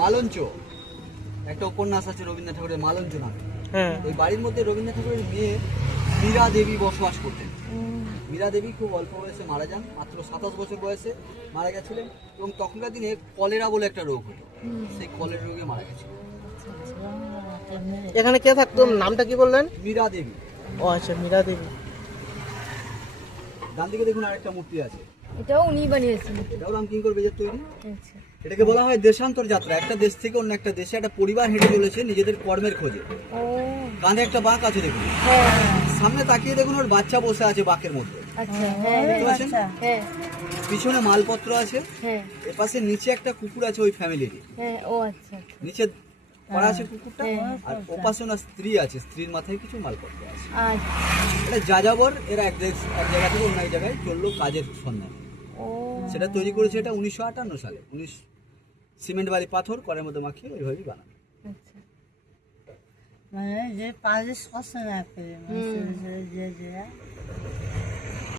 মালঞ্চ একটা উপন্যাস আছে রবীন্দ্রনাথ ঠাকুরের মালঞ্চ নামে। ওই বাড়ির মধ্যে রবীন্দ্রনাথ ঠাকুরের মেয়ে মীরা দেবী বসবাস করতেন। মীরা দেবী খুব অল্প বয়সে মারা যান, মাত্র 27 বছর বয়সে মারা গেছিলেন। এবং তখনকার দিনে কলেরা বলে একটা রোগ হতো, সেই কলেরা রোগে মারা গেছিল। এখানে কে থাকতো, নামটা কি বললেন? মীরা দেবী। ও আচ্ছা, মীরা দেবী। ডান দিকে দেখুন আরেকটা মূর্তি আছে, এটাও উনি বানিয়েছেন। এটাও রামকিঙ্কর বেজের তৈরি। আচ্ছা। এটাকে বলা হয় দেশান্তর যাত্রা। একটা দেশ থেকে অন্য একটা দেশে একটা পরিবার হেঁটে চলেছে নিজেদের কর্মের খোঁজে। ও কাঁধে একটা বাঁক আছে দেখুন, হ্যাঁ সামনে তাকিয়ে দেখুন ওর বাচ্চা বসে আছে বাঁকের মধ্যে, আচ্ছা হ্যাঁ দেখতে পাচ্ছেন? হ্যাঁ পিছনে মালপত্র আছে, হ্যাঁ এপাশে নিচে একটা কুকুর আছে ওই ফ্যামিলিরই, হ্যাঁ ও আচ্ছা নিচে পড়া আছে কুকুরটা। হ্যাঁ। আর ওপাশে ওনার স্ত্রী আছে, স্ত্রীর মাথায় কিছু মালপত্র আছে। আচ্ছা। এটা যাযাবর, এরা এক জায়গা থেকে অন্য এক জায়গায় চললো কাজের সন্ধানে। ও সেটা তৈরি করেছে এটা 1958 সালে। সিমেন্ট বালি পাথর করের মধ্যে মাখিয়ে ওইভাবেই বানানো। আচ্ছা। মানে যে পালিশ করছে না, যে